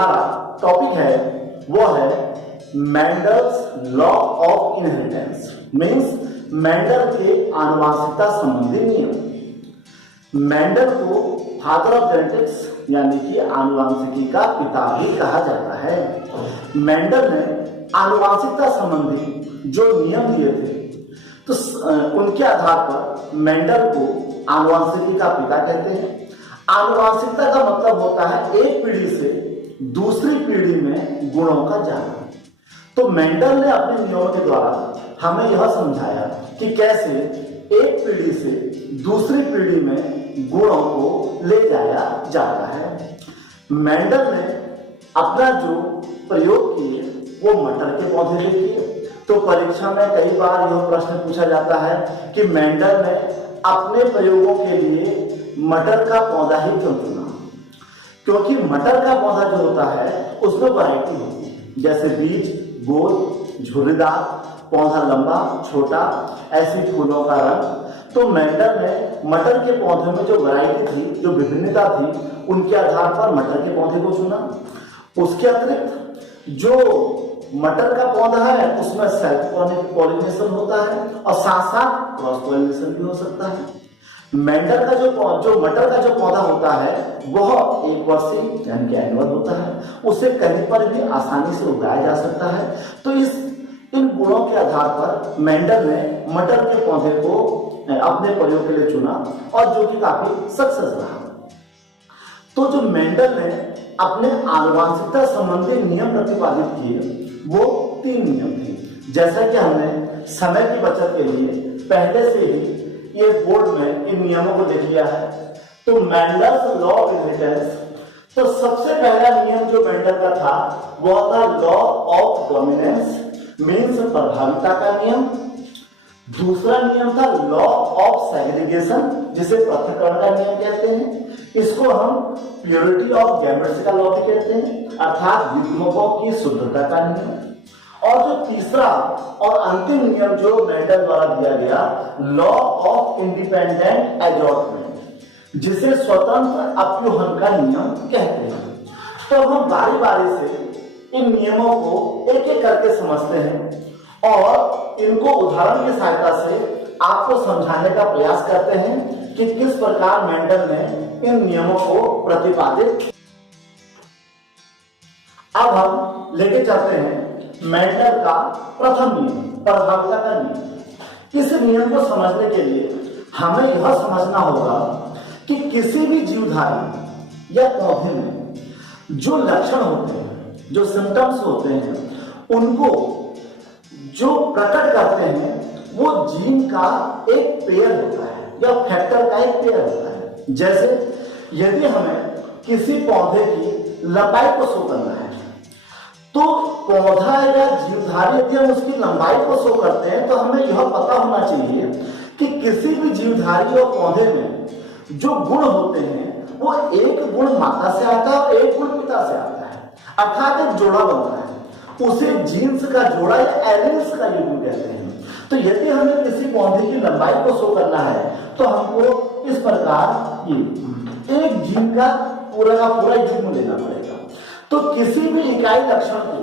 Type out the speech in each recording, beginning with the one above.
हमारा टॉपिक है वो है Mendel's law of inheritance, means Mendel के आनुवंशिकता संबंधी नियम। मेंडल को फादर ऑफ जेनेटिक्स यानी कि आनुवंशिकी का पिता भी कहा जाता है। मेंडल ने आनुवंशिकता संबंधी जो नियम दिए थे तो उनके आधार पर मेंडल को आनुवंशिकी का पिता कहते हैं। आनुवंशिकता का मतलब होता है एक पीढ़ी से दूसरी पीढ़ी में गुणों का जाना। तो मेंडल ने अपने नियमों के द्वारा हमें यह समझाया कि कैसे एक पीढ़ी से दूसरी पीढ़ी में गुणों को ले जाया जाता है। मेंडल ने अपना जो प्रयोग किए वो मटर के पौधे पे किए। तो परीक्षा में कई बार यह प्रश्न पूछा जाता है कि मेंडल ने अपने प्रयोगों के लिए मटर का पौधा ही क्यों चुना, क्योंकि मटर का पौधा जो होता है उसमें वैरायटी होती है, जैसे बीज गोल, झुर्रीदार, पौधा लंबा छोटा, ऐसी फूलों का रंग। तो मेंडल ने मटर के पौधे में जो वैरायटी थी, जो विभिन्नता थी, उनके आधार पर मटर के पौधे को चुना। उसके अतिरिक्त जो मटर का पौधा है उसमें सेल्फ पॉलिनेशन होता है और साथ साथ क्रॉस पॉलिनेशन भी हो सकता है। मेंडल का जो मटर का जो पौधा होता है वह एक वर्षीय यानी कि एनुअल होता है, उसे कहीं पर भी आसानी से उगाया जा सकता है। तो इन गुणों के आधार पर मेंडल ने मटर के पौधे को अपने प्रयोग के लिए चुना और जो कि काफी सक्सेस रहा। तो जो मेंडल ने अपने आनुवंशिकता संबंधी नियम प्रतिपादित किए वो 3 नियम थे। जैसा कि हमने समय की बचत के लिए पहले से ही ये बोर्ड में इन नियमों को देख लिया है। तो मेंडल्स लॉ ऑफ इनहेरिटेंस, तो सबसे पहला नियम जो मेंडल का था वह था लॉ ऑफ डोमिनेंस, मीन्स प्रभाविता का नियम। दूसरा नियम था लॉ ऑफ सेग्रीगेशन, जिसे पृथक्करण का नियम कहते हैं। इसको हम प्योरिटी ऑफ गैमेट्स का लॉ भी कहते हैं, अर्थात युग्मकों की शुद्धता का नियम। और जो तीसरा और अंतिम नियम जो मेंडल द्वारा दिया गया, लॉ ऑफ इंडिपेंडेंट एडजॉर्टमेंट, जिसे स्वतंत्र अप्यूहन का नियम कहते हैं। तो हम बारी बारी से इन नियमों को एक एक करके समझते हैं और इनको उदाहरण की सहायता से आपको समझाने का प्रयास करते हैं कि किस प्रकार मेंडल ने इन नियमों को प्रतिपादित। अब हम लेके चलते हैं मेंडल का प्रथम नियम, प्रभाविता का नियम। इस नियम को समझने के लिए हमें यह समझना होगा कि किसी भी जीवधारी या पौधे में जो लक्षण होते हैं, जो सिम्टम्स होते हैं, उनको जो प्रकट करते हैं वो जीन का एक पेयर होता है या फैक्टर का एक पेयर होता है। जैसे यदि हमें किसी पौधे की लंबाई को शो करना है तो पौधा या जीवधारी यदि हम उसकी लंबाई को शो करते हैं तो हमें यह पता होना चाहिए कि किसी भी जीवधारी और पौधे में जो गुण होते हैं वो एक गुण माता से आता है और एक गुण पिता से आता है, अर्थात एक जोड़ा बनता है। उसे जीन्स का जोड़ा या एलिल्स का युग्म कहते हैं। तो यदि हमें किसी पौधे की लंबाई को शो करना है तो हमको इस प्रकार एक जीन का पूरा युग्म लेना पड़ेगा। तो किसी भी इकाई लक्षण को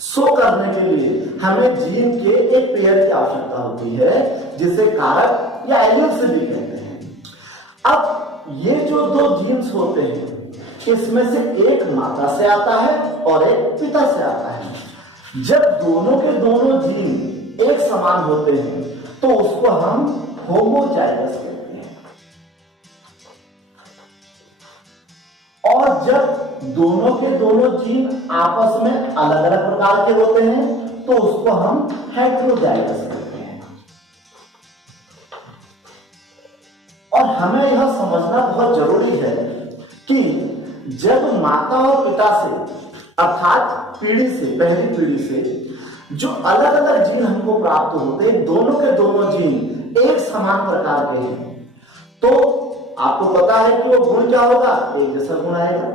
शो करने के लिए हमें जीन के एक पेयर की आवश्यकता होती है, जिसे कारक या एलिल्स भी कहते हैं। अब ये जो 2 जीन्स होते हैं इसमें से एक माता से आता है और एक पिता से आता है। जब दोनों के दोनों जीन एक समान होते हैं तो उसको हम होमोजाइगस कहते हैं। और जब दोनों के दोनों जीन आपस में अलग अलग प्रकार के होते हैं तो उसको हम हेटेरोजाइगस कहते हैं। और हमें यह समझना बहुत जरूरी है कि जब माता और पिता से अर्थात पीढ़ी से, पहली पीढ़ी से जो अलग अलग जीन हमको प्राप्त होते हैं, दोनों के दोनों जीन एक समान प्रकार के हैं, तो आपको पता है कि वो गुण क्या होगा, एक जैसा गुण आएगा।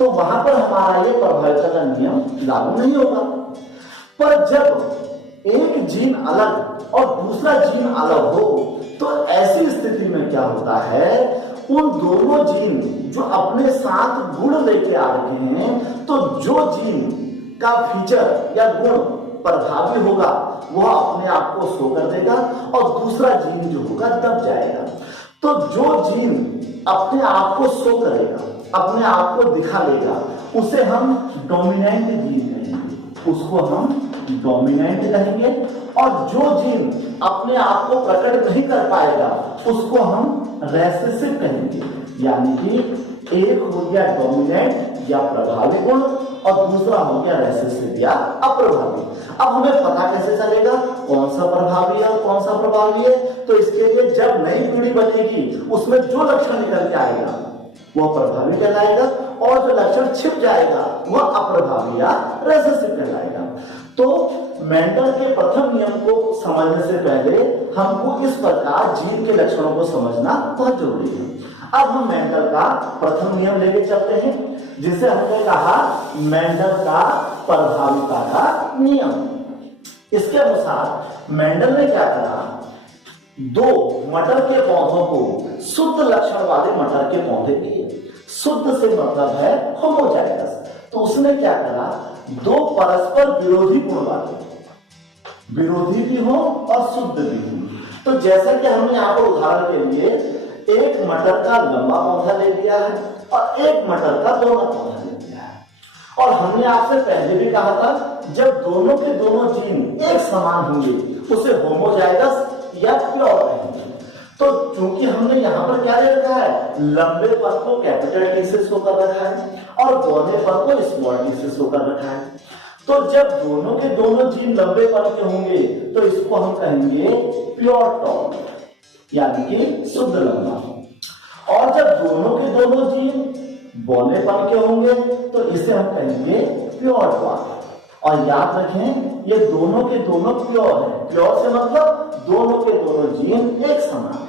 तो वहां पर हमारा ये प्रभाविता का नियम लागू नहीं होगा। पर जब एक जीन अलग और दूसरा जीन अलग हो तो ऐसी स्थिति में क्या होता है, उन दोनों जीन जो अपने साथ गुण लेके आ रहे हैं तो जो जीन का फीचर या गुण प्रभावी होगा वह अपने आप को शो कर देगा और दूसरा जीन जो होगा दब जाएगा। तो जो जीन अपने आप को शो करेगा, अपने आप को दिखा लेगा, उसे हम डोमिनेंट जीन कहेंगे, उसको हम डोमिनेंट कहेंगे। और जो जीन अपने आप को प्रकट नहीं कर पाएगा उसको हम रेसेसिव कहेंगे। यानी कि एक हो गया डोमिनेंट या प्रभावी गुण और दूसरा हो गया रेसेसिव या अप्रभावी। अब हमें पता कैसे चलेगा कौन सा प्रभावी है और कौन सा प्रभावी है? तो इसके लिए जब नई पीढ़ी बनेगी उसमें जो लक्षण निकल के आएगा वह प्रभावी कहलाएगा और जो लक्षण छिप जाएगा वह अप्रभावी या रेसेसिव कहलाएगा। तो मेंडल के प्रथम नियम को समझने से पहले हमको इस प्रकार जीन के लक्षणों को समझना बहुत जरूरी है। अब हम मेंडल का प्रथम नियम लेके चलते हैं जिसे हमने कहा मेंडल का प्रभाविता का नियम। इसके अनुसार मेंडल ने क्या करा, दो मटर के पौधों को शुद्ध लक्षण वाले मटर के पौधे दिए। शुद्ध से मतलब है होमोजाइगस। तो उसने क्या करा, दो परस्पर विरोधी गुण वाले, विरोधी भी हो और शुद्ध भी हो। तो जैसा कि हमने यहाँ पर उदाहरण के लिए एक मटर का लंबा पौधा ले लिया है और एक मटर का दोना पौधा ले लिया है। और हमने आपसे पहले भी कहा था जब दोनों के दोनों जीन एक समान होंगे उसे होमोजाइगस या प्योर कहेंगे। तो चूंकि हमने यहाँ पर क्या ले रखा है, लंबे पद को कैपिटल टी से शो कर रखा है और बौने पद को स्मॉल टी से शो कर रखा है। तो जब दोनों के दोनों जीन लंबे पद के होंगे तो इसको हम कहेंगे प्योर टॉल यानी कि शुद्ध लंबा। और जब दोनों के दोनों जीन बौने पद के होंगे तो इसे हम कहेंगे प्योर ट्वार्फ। और याद रखें ये दोनों के दोनों प्योर है। प्योर से मतलब दोनों के दोनों जीन एक समान है।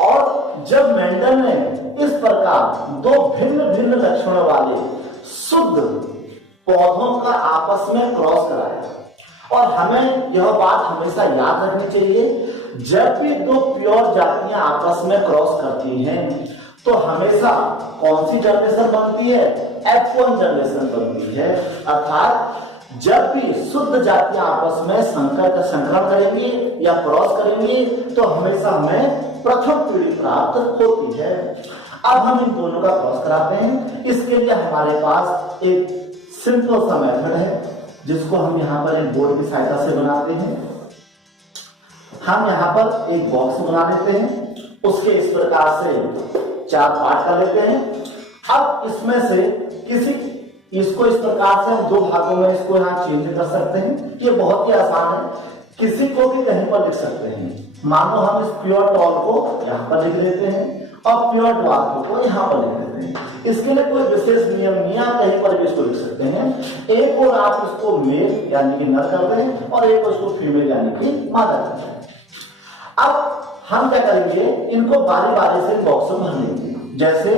और जब मेंडल ने इस प्रकार दो भिन्न भिन्न लक्षणों वाले शुद्ध पौधों का आपस में क्रॉस कराया। और हमें यह बात हमेशा याद रखनी चाहिए, जब भी दो प्योर जातियां आपस में क्रॉस करती हैं तो हमेशा कौन सी जनरेशन बनती है, F1 जनरेशन बनती है। अर्थात जब भी शुद्ध जातियां आपस में संकरण करेंगी या क्रॉस करेंगी तो हमेशा हमें प्रथम पीढ़ी प्राप्त होती है। अब हम इन दोनों का क्रॉस कराते हैं। इसके लिए हमारे पास एक सिंपल सा मेथड है जिसको हम यहाँ पर एक बोर्ड की सहायता से बनाते हैं। हम यहाँ पर एक बॉक्स बना लेते हैं, उसके इस प्रकार से 4 पार्ट कर लेते हैं। अब इसमें से इसको इस प्रकार से हम 2 भागों में इसको यहाँ चेंज कर सकते हैं। ये बहुत ही आसान है, किसी को भी कहीं पर लिख सकते हैं। मानो हम इस प्योर टॉल को यहाँ पर लिख लेते हैं और प्योर ड्वार्फ को यहाँ पर लिख लेते हैं। इसके लिए कोई विशेष नियम नहीं, आप कहीं पर भी इसको लिख सकते हैं। एक और आप इसको मेल यानी कि नर करते हैं और एक उसको फीमेल यानी कि मादा करते हैं। अब हम क्या करेंगे, इनको बारी बारी से बॉक्स में भर लेंगे। जैसे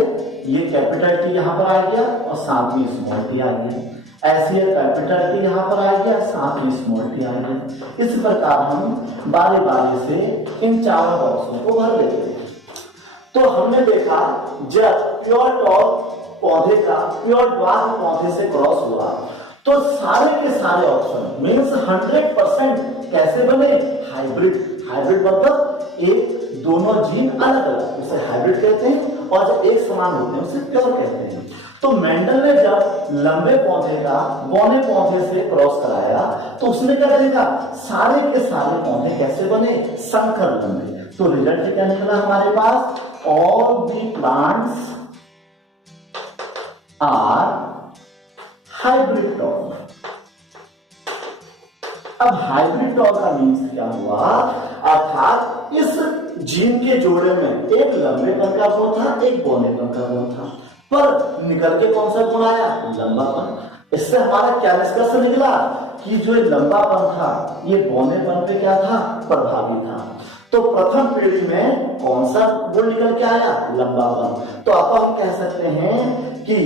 ये कैपिटल टी यहाँ पर आ गया और साथ में स्मॉल टी आ गया। ऐसे कैपिटल टी यहाँ पर आ गया, साथ में स्मॉल टी आ गया। इस प्रकार हम बारी बारी से इन 4 बॉक्सों को भर लेते हैं। तो हमने देखा जब प्योर टॉल पौधे का प्योर ड्वार्फ पौधे से क्रॉस हुआ तो सारे के सारे ऑप्शन मीन्स 100% कैसे बने, हाइब्रिड। हाइब्रिड मतलब एक दोनों जीन अलग अलग, उसे हाइब्रिड कहते हैं। और जब एक समान होते हैं उसे प्योर कहते हैं। तो मेंडल ने जब लंबे पौधे का बौने पौधे से क्रॉस कराया तो उसने क्या देखा, सारे के सारे पौधे कैसे बने, संकर बने। तो रिजल्ट क्या निकला हमारे पास, all the plants are hybrid tall. अब हाइब्रिड टॉल का मीन्स क्या हुआ, अर्थात इस जीन के जोड़े में एक लंबे पन का गुण था, एक बौने पन का गुण था, पर निकल के कौन सा गुण आया, लंबापन। इससे हमारा क्या निष्कर्ष निकला कि जो लंबापन था ये बौनेपन पे क्या था, प्रभावी था। तो प्रथम पीढ़ी में कौन सा गुण निकल के आया, लंबापन। तो अब हम कह सकते हैं कि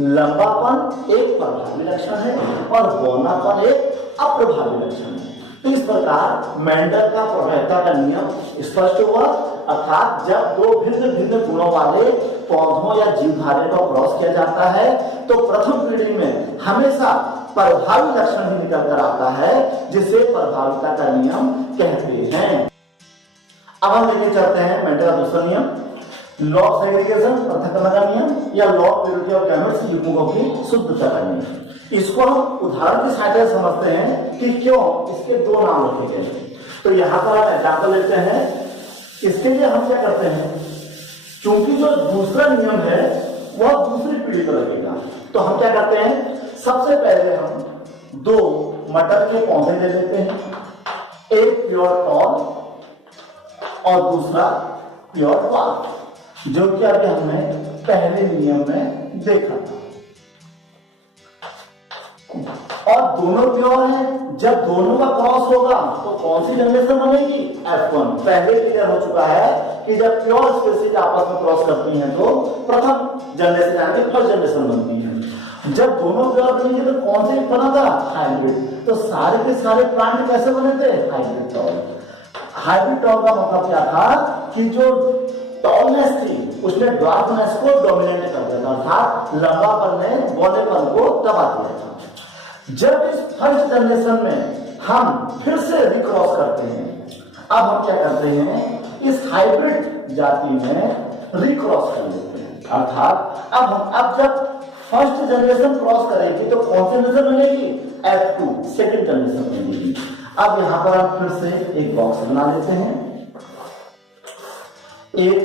लंबापन एक प्रभावी लक्षण है और बौनापन एक अप्रभावी लक्षण है। तो इस प्रकार मेंडल का प्रभाविता का नियम स्पष्ट हुआ। अर्थात जब दो भिन्न भिन्न गुणों वाले पौधों या जीवधारी को क्रॉस किया जाता है तो प्रथम पीढ़ी में हमेशा प्रभावी लक्षण ही निकल कर आता है, जिसे प्रभाविता का नियम कहते हैं। अब हम लेके चलते हैं मेंडल का दूसरा नियम, लॉ ऑफ सेग्रीगेशन, पृथक्करण का नियम, या law of purity of gametes, युग्मकों की शुद्धता का नियम। इसको हम उदाहरण की सहायता से समझते हैं कि क्यों इसके दो नाम रखे गए। तो यहाँ पर हम एग्जाम्पल लेते हैं। इसके लिए हम क्या करते हैं, क्योंकि जो दूसरा नियम है वह दूसरी पीढ़ी पर लगेगा, तो हम क्या करते हैं, सबसे पहले हम दो मटर के पौधे ले लेते हैं, एक प्योर टॉल और दूसरा प्योर ड्वार्फ, जो कि अभी हमने पहले नियम में देखा था। और दोनों प्योर हैं, जब दोनों का क्रॉस होगा तो कौन सी जनरेशन बनेगी, F1। पहले क्लियर हो चुका है कि जब प्योर स्पीशीज आपस में क्रॉस करती हैं तो प्रथम जनरेशन यानी फर्स्ट जनरेशन बनती है। जब दोनों प्योर बनेंगे तो कौन सी बना था, हाइब्रिड। तो सारे के सारे प्लांट कैसे बने थे, हाइब्रिड टॉल। हाइब्रिड टॉल का मतलब क्या था कि जो टॉलनेस थी उसने ड्वार्फनेस को डोमिनेट कर दिया था, अर्थात लंबापन ने बौनेपन को दबा दिया था। जब इस फर्स्ट जनरेशन में हम फिर से रिक्रॉस करते हैं, अब हम क्या करते हैं, इस हाइब्रिड जाति में रिक्रॉस कर लेते हैं, अर्थात अब जब फर्स्ट जनरेशन क्रॉस करेगी तो कौन सी जनरेशन बनेगी, F2 सेकंड जनरेशन बनेगी। अब यहां पर हम फिर से एक बॉक्स बना लेते हैं। एक,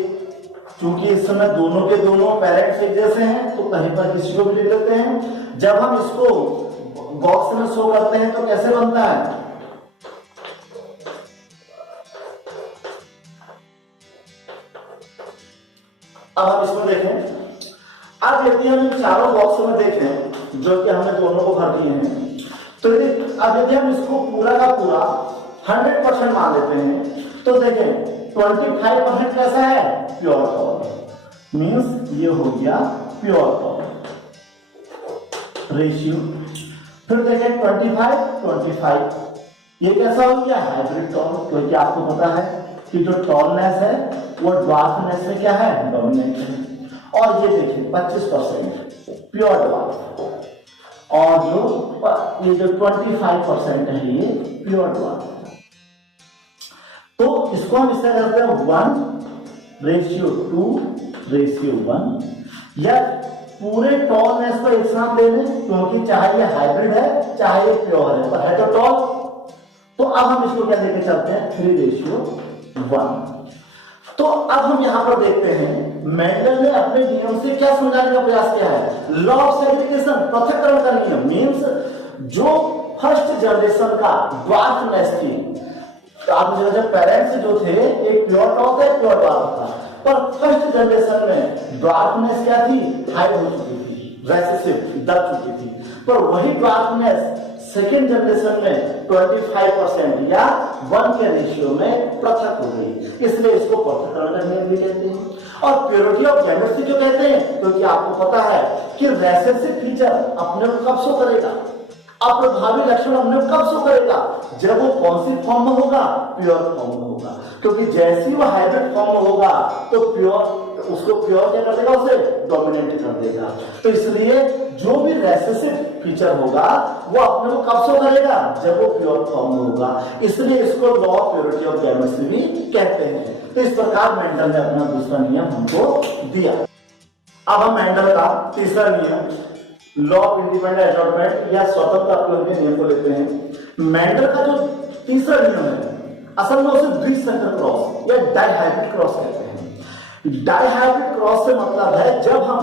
चूंकि इस समय दोनों के दोनों पेरेंट्स एक जैसे हैं तो कहीं पर किसी को भी लिख लेते हैं। जब हम इसको बॉक्स में शो करते हैं तो कैसे बनता है, अब हम इसमें देखें। अब यदि हम इन चारों बॉक्स में देखें जो कि हमने दोनों को भर दिए हैं, तो अब यदि हम इसको पूरा का पूरा 100% मान लेते हैं तो देखें 25% कैसा है, प्योर टॉल, मींस ये हो गया प्योर टॉल रेशियो। फिर देखें 25 ये कैसा हो गया, हाइब्रिड टॉल, क्योंकि आपको पता है कि जो टॉलनेस है वो ड्वार्फनेस में क्या है, डोमिनेट है। और ये देखिए 25% प्योर ड्वार्फ, और ये जो 25% है ये प्योर ड्वार्फ। तो इसको हम इससे करते हैं 1:2:1, या पूरे टॉलनेस को एक साथ ले लें, क्योंकि चाहे ये हाइब्रिड है चाहे ये प्योर है, पर है तो टॉल। तो अब हम इसको क्या लेके चलते हैं, 3:1। तो अब हम यहां पर देखते हैं मेंडल ने अपने नियम से क्या समझाने का प्रयास किया है, लॉ ऑफ सेग्रीगेशन, पृथक्करण का नियम। मींस जो फर्स्ट जनरेशन का ड्वार्फनेस थी, तो आप जब पेरेंट्स जो थे एक प्योर टॉल था, प्योर ड्वार्फ था, पर फर्स्ट जनरेशन में ड्वार्फनेस क्या थी, हाई हो चुकी थी, रेसेसिव दब चुकी थी। पर वही ड्वार्फनेस सेकेंड जनरेशन में 25% या 1 के रेशियो में पृथक हो गई, इसलिए इसको पृथक्करण का नियम भी कहते हैं। और प्योरिटी ऑफ गैमेट्स क्यों कहते हैं, क्योंकि आपको पता है कि रेसेसिव फीचर अपने को कब शो करेगा, अप्रभावी लक्षण अपने को कब शो करेगा, जब वो कौन सी फॉर्म में होगा, प्योर फॉर्म में होगा। क्योंकि जैसे ही वो हाइब्रिड फॉर्म में होगा तो उसको प्योर क्या कर देगा, उसे डोमिनेट कर देगा। तो इसलिए जो भी रेसेसिव फीचर होगा वो अपने को कब शो करेगा, जब वो प्योर फॉर्म में होगा। इसलिए इसको law of purity of gametes भी कहते हैं। तो इस प्रकार मेंडल ने अपना दूसरा नियम हमको दिया। अब हम मेंडल का तीसरा नियम, लॉ ऑफ इंडिपेंडेंट अलॉटमेंट या स्वतंत्र अपलोड के नियम को लेते हैं। मेंडल का जो तीसरा नियम है, असल में उसे द्विसंकर क्रॉस या डाइहाइब्रिड क्रॉस कहते हैं। डाइहाइब्रिड क्रॉस से मतलब है जब हम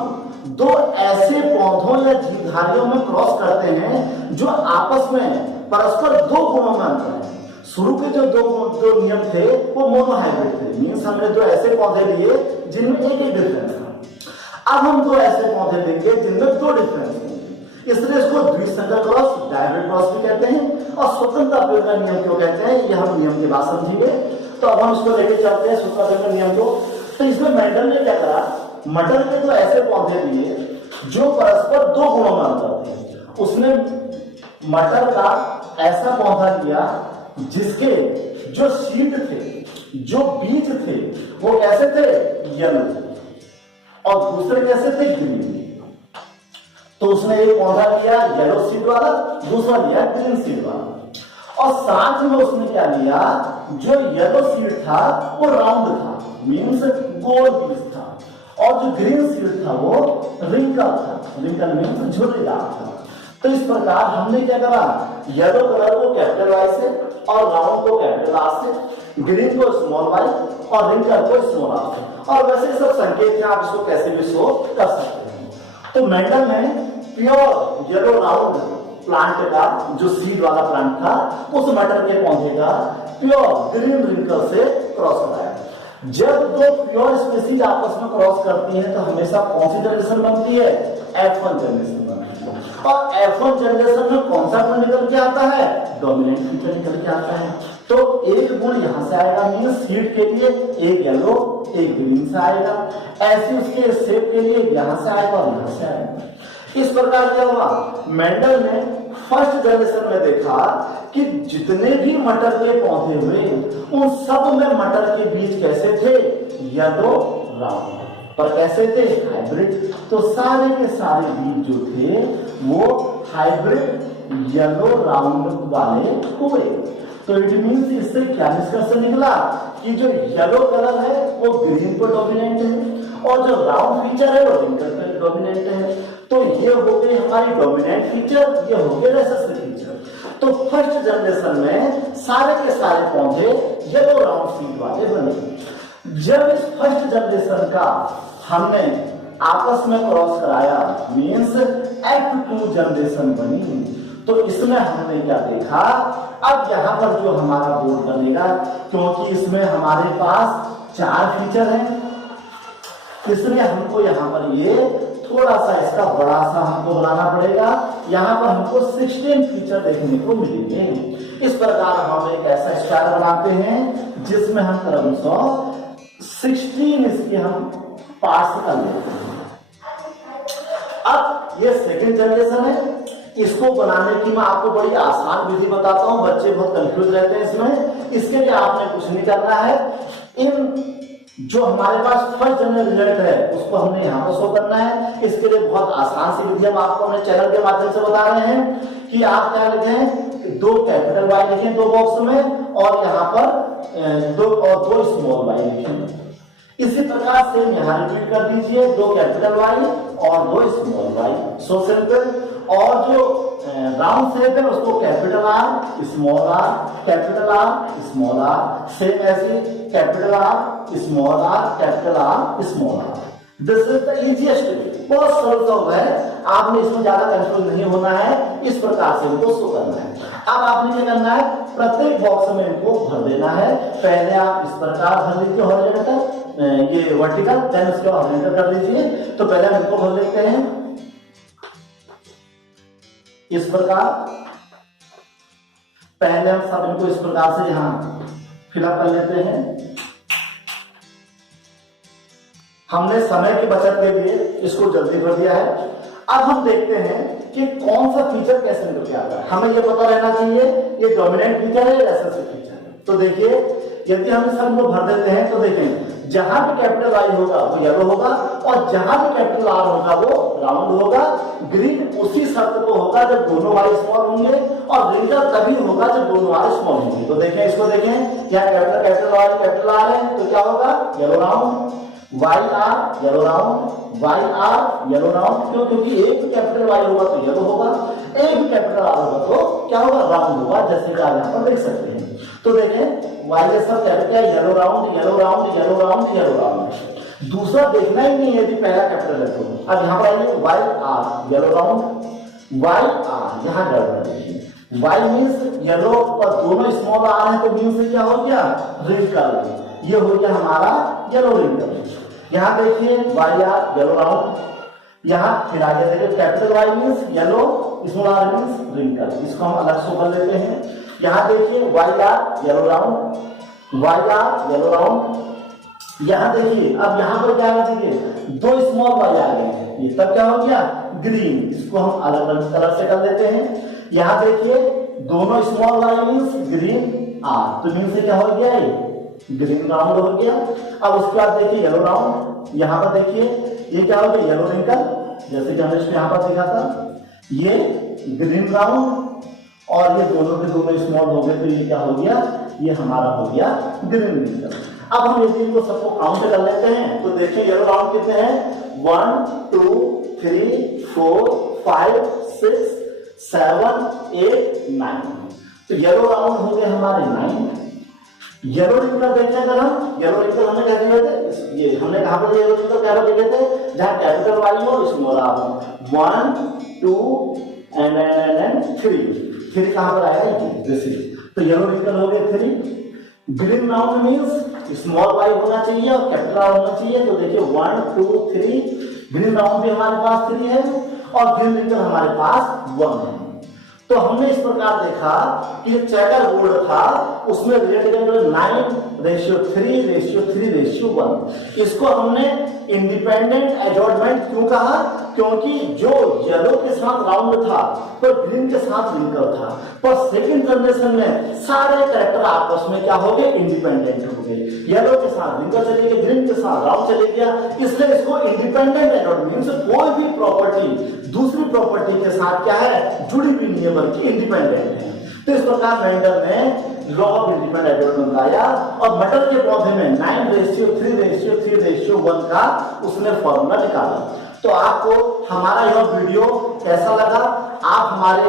दो ऐसे पौधों या जीवधारियों में क्रॉस करते हैं जो आपस में परस्पर दो गुणों में अंतर है। शुरू के जो दो नियम थे वो मोनोहाइब्रिड थे, मींस हमने दो ऐसे पौधे लिए जिनमें एक डिफरेंस था। अब हम दो ऐसे पौधे लेंगे जिनमें दो डिफरेंस होंगे, इसलिए इसको द्विसंकर क्रॉस, डाइहाइब्रिड क्रॉस भी कहते हैं। और स्वतंत्र अपलोड का नियम क्यों कहते हैं, यह हम नियम के बाद समझेंगे। तो अब हम इसको लेके चलते हैं स्वतंत्र अपलोड के नियम को। तो इसमें मेंडल ने क्या करा, मटर के दो ऐसे पौधे लिए जो परस्पर दो गुणों में अंतर थे। उसने मटर का ऐसा पौधा लिया जिसके जो सीड थे, जो बीज थे, वो कैसे थे, येलो, और दूसरे कैसे थे, ग्रीन। तो उसने एक पौधा लिया येलो सीड वाला, दूसरा लिया ग्रीन सीड वाला, और साथ में उसने क्या लिया, जो येलो सीड था वो राउंड था, मीन्स गोल बीज था, और जो ग्रीन सीड था वो रिंकल था, रिंकल मीन्स झुर्रीदार था। तो इस प्रकार हमने क्या करा, येलो कलर को कैपिटल वाई से और राउंड को कैपिटल आर से, ग्रीन को स्मॉल वाई और रिंकल को स्मॉल आर से, और वैसे सब संकेत हैं, आप इसको कैसे भी शो कर सकते हैं। तो मेंडल ने प्योर येलो राउंड प्लांट का, जो सीड वाला प्लांट था, उस मटर के पौधे का प्योर ग्रीन रिंकल से क्रॉस कराया। जब दो प्योर स्पीशीज आपस में क्रॉस करती हैं तो हमेशा कौन सी जनरेशन बनती है, F1 जनरेशन बनती है। और F1 जनरेशन में कौन सा गुण निकल के आता है, डोमिनेंट फीचर निकल के आता है। तो एक गुण यहां से आएगा, मीन सीड के लिए एक येलो एक ग्रीन से आएगा, ऐसे उसके सेप के लिए यहां से आएगा और यहां से आएगा। इस प्रकार क्या हुआ, मेंडल ने फर्स्ट जनरेशन में देखा कि जितने भी मटर के पौधे हुए उन सब में मटर के बीज कैसे थे, येलो राउंड, पर कैसे थे, हाइब्रिड। तो सारे के सारे बीज जो थे वो हाइब्रिड येलो राउंड वाले हुए। तो इट मीन्स इससे क्या निष्कर्ष निकला कि जो येलो कलर है वो ग्रीन पर डोमिनेंट है और जो राउंड फीचर है वो रिंकल पर डोमिनेंट है। तो ये हो गई हमारी डोमिनेंट फीचर, ये हो गए रेसेसिव फीचर। तो फर्स्ट जनरेशन में सारे के सारे पौधे येलो राउंड सीड वाले बने। जब इस फर्स्ट जनरेशन का हमने आपस में क्रॉस कराया, मीन्स F2 जनरेशन बनी, तो इसमें हमने क्या देखा, अब यहां पर जो हमारा बोर्ड बनेगा, क्योंकि इसमें हमारे पास 4 फीचर हैं, इसलिए हमको यहाँ पर ये थोड़ा सा इसका बड़ा सा हमको बनाना पड़ेगा। यहाँ पर हमको 16 फीचर देखने को मिलेंगे। इस प्रकार हम एक ऐसा स्टार बनाते हैं जिसमें हम क्रमशः 16 इसके हम पार्ट्स कर लेते हैं। अब ये सेकंड जनरेशन है, इसको बनाने की मैं आपको बड़ी आसान विधि बताता हूं, बच्चे बहुत कंफ्यूज रहते हैं इसमें। इसके लिए आपने कुछ नहीं करना है, इन जो हमारे पास फर्स्ट जनरल रिजल्ट है उसको हमने यहाँ पर शो करना है। इसके लिए बहुत आसान सी विधि हम आपको अपने चैनल के माध्यम से बता रहे हैं कि आप क्या लिखें, 2 कैपिटल वाई लिखें 2 बॉक्स में, और यहाँ पर 2 स्मॉल वाई लिखें। इसी प्रकार से यहाँ रिपीट कर दीजिए, 2 कैपिटल वाई और 2 स्मॉल वाई, सो सिंपल। और जो राउंड शेप है उसको capital R small R, capital R small R, same ऐसे capital R small R, capital R small R. This is the easiest way, बहुत सरल सा है, आपने इसमें ज्यादा कंफ्यूज नहीं होना है, इस प्रकार से इनको शो करना है। अब आपने क्या करना है, प्रत्येक बॉक्स में इनको भर देना है। पहले आप इस प्रकार भर लीजिए हॉरिजॉन्टल, ये वर्टिकल, देन उसके बाद हॉरिजॉन्टल कर लीजिए। तो पहले हम इनको भर लेते हैं इस प्रकार, पहले हम सब इनको इस प्रकार से यहां फिलअप कर लेते हैं। हमने समय की बचत के लिए इसको जल्दी भर दिया है। अब हम देखते हैं कि कौन सा फीचर कैसे निकल के आता है। हमें ये पता रहना चाहिए ये डोमिनेंट फीचर है या रेसेसिव फीचर है। तो देखिए, यदि हम सब को भर देते हैं तो देखें, जहां भी कैपिटल आई होगा वो येलो होगा, और जहां भी कैपिटल आर होगा वो राउंड होगा। ग्रीन उसी शर्त को होगा जब दोनों वाले स्मॉल होंगे, और रिंकल तभी होगा जब दोनों वाले स्मॉल होंगे। तो देखें, इसको देखें, यहाँ कैपिटल आर है तो क्या होगा, yellow round, Y R yellow round, Y R yellow round. क्यों, क्योंकि एक कैपिटल वाई होगा तो येलो होगा, एक कैपिटल आर होगा तो क्या होगा, राउंड होगा, जैसे कि आप यहाँ पर देख सकते हैं। तो देखें, वाई के सब capital yellow round yellow round yellow round yellow round, दूसरा देखना ही नहीं है यदि पहला कैपिटल है तो। अब यहाँ पर आइए, Y R yellow round, Y R, यहाँ गड़बड़ देखिए, वाई मीन्स येलो और दोनों स्मॉल आर है, तो मीन्स से क्या हो गया, रिंकल, ये हो गया हमारा येलो रिंकल। यहाँ देखिए, वाई आर येलो राउंड, यहाँ फिर आगे देखिए, capital Y means yellow, small R means wrinkle, इसको हम अलग से कर लेते हैं। यहाँ देखिए, Y R yellow round, Y R yellow round. यहाँ देखिए, अब यहाँ पर क्या है, देखिए 2 स्मॉल वाई आ गए हैं, ये तब क्या हो गया, ग्रीन, इसको हम अलग अलग कलर से कर देते हैं। यहाँ देखिए, दोनों small Y means green R, तो मीन्स से क्या हो गया, ग्रीन राउंड हो गया। अब उसके बाद देखिए येलो राउंड, यहाँ पर देखिए ये क्या हो गया, येलो रिंकल, जैसे कि हमने इसको यहाँ पर देखा था, ये ग्रीन राउंड और ये दोनों के दोनों स्मॉल हो गए, तो ये क्या हो गया, ये हमारा हो गया ग्रीन रिंकल। अब हम यदि इनको सबको काउंट कर लेते हैं तो देखिए येलो राउंड कितने हैं, 1 2 3 4 5 6 7 8 9। तो येलो राउंड हो गए हमारे 9। येलो रिंकल देखते हैं अगर हम, येलो रिंकल हमने क्या दिए थे, ये हमने कहां पर येलो रिंकल क्या देखे थे, जहां कैपिटल वाली हो स्मॉल आर हो, 1 2 एंड 3 कहां पर आएगा, ये तो येलो रिंकल हो गए 3। Green round means small Y होना चाहिए और कैपिटल आर होना चाहिए, तो देखिए 1 2 3 ग्रीन राउंड भी हमारे पास 3 है और ग्रीन रिंकल हमारे पास 1 है। तो हमने इस प्रकार देखा कि चेकर बोर्ड था, उसमें रेट 9:3:3:1। इसको हमने इंडिपेंडेंट एडजॉर्टमेंट क्यों कहा, क्योंकि जो येलो के साथ राउंड था पर ग्रीन के साथ रिंकल था, पर सेकंड जनरेशन में सारे कैरेक्टर आपस में क्या हो गए, इंडिपेंडेंट हो गए। येलो के साथ रिंकल चले गए, ग्रीन के साथ राउंड चले गया, इसलिए इसको इंडिपेंडेंट एडजॉर्टमेंट, कोई भी प्रॉपर्टी दूसरी प्रॉपर्टी के साथ क्या है, जुड़ी हुई नहीं है बल्कि इंडिपेंडेंट है। तो इस प्रकार मेंडल ने लॉ ऑफ इंडिपेंडेंट एडजॉर्टमेंट लाया और मटर के पौधे में 9:3:3:1 का उसने फॉर्मूला निकाला। तो आपको हमारा यह वीडियो कैसा लगा, आप हमारे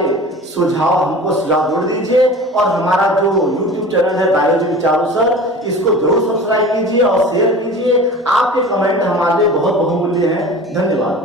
सुझाव हमको सुझाव जोड़ दीजिए और हमारा जो YouTube चैनल है बायोलॉजी विद चारू सर, इसको जरूर सब्सक्राइब कीजिए और शेयर कीजिए। आपके कमेंट हमारे लिए बहुत बहुमूल्य हैं। धन्यवाद।